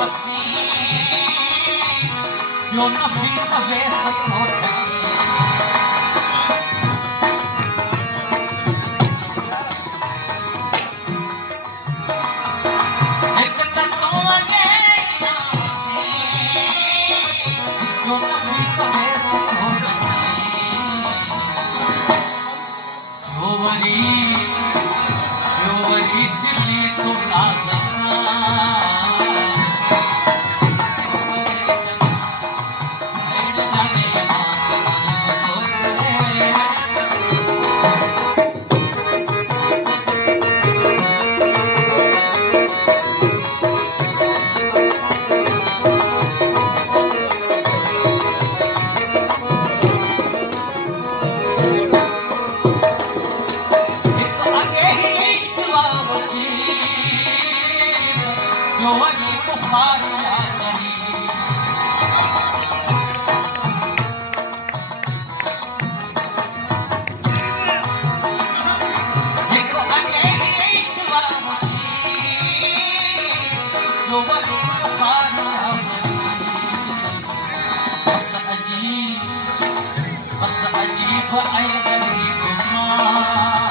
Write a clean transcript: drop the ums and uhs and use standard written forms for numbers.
जो नफीस बेसत होता एक तक तो लगे जो नफीस बेसत होता जो वरी दिल्ली तो नाज़सा बस अजीब ऐ गरीब मां